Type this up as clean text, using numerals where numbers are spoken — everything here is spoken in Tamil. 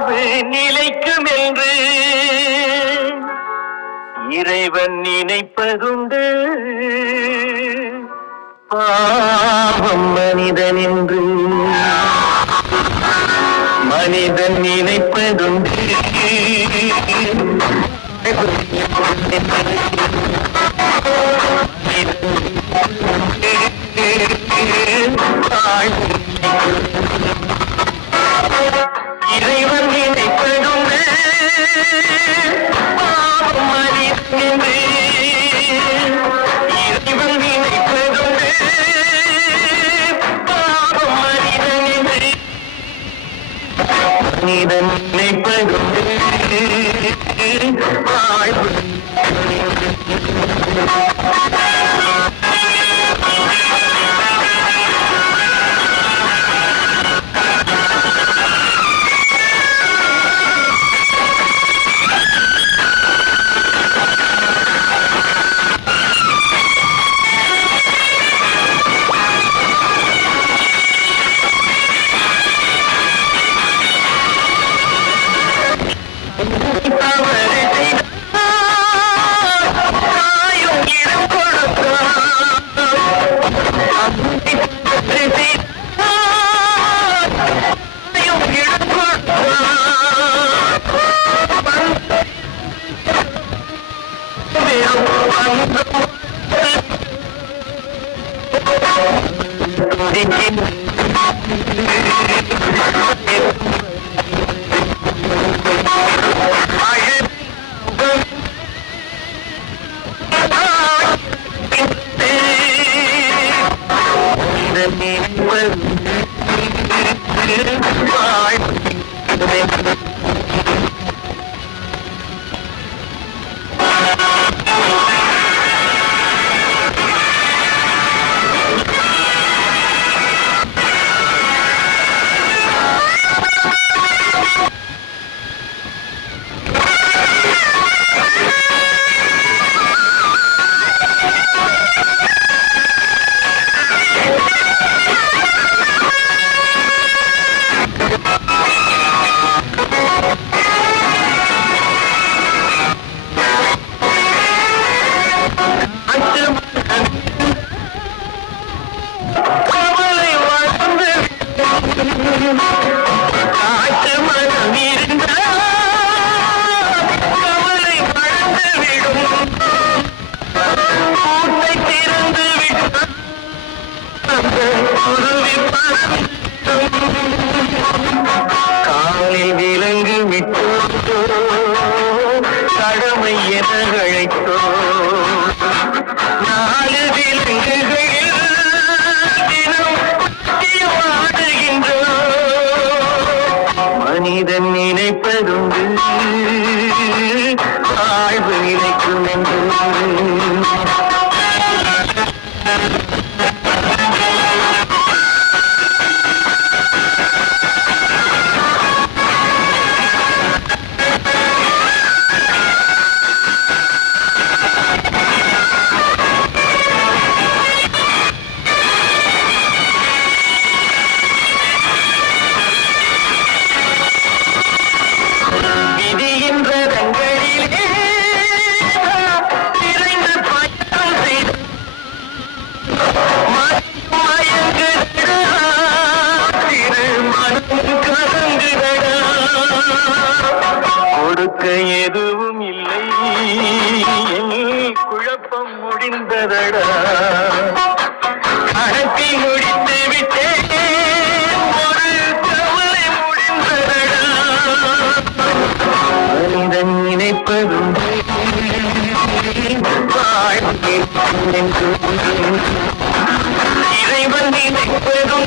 வாழ்வு நிலைக்கும் என்று இறைவன் நினைப்பதுண்டு. பாவம் மனிதன் என்று மனிதன் நினைப்பதுண்டு. இறைவன் நினைப்பதுண்டு. பாவம் மனிதன் என்று இறைவன் நினைப்பதுண்டு. பாவம் மனிதன் என்று மனிதன் நினைப்பதுண்டு. வாழ்வு காலில் விலங்கு விட்டோ கடமை என அழைத்தோ நாலு விலங்குகளில் தினம் வாடுகின்றோ மனிதன் நினைப்பதுண்டு வாழ்வு நிலைக்கும் என்று கொடுக்க எதுவும் இல்லை குழப்பம் முடிந்ததடா கணக்கை முடித்து விட்டேன் ஒரு கவலை முடிந்ததடா மனிதன் நினைப்பதும் இறைவன் நினைப்பதும்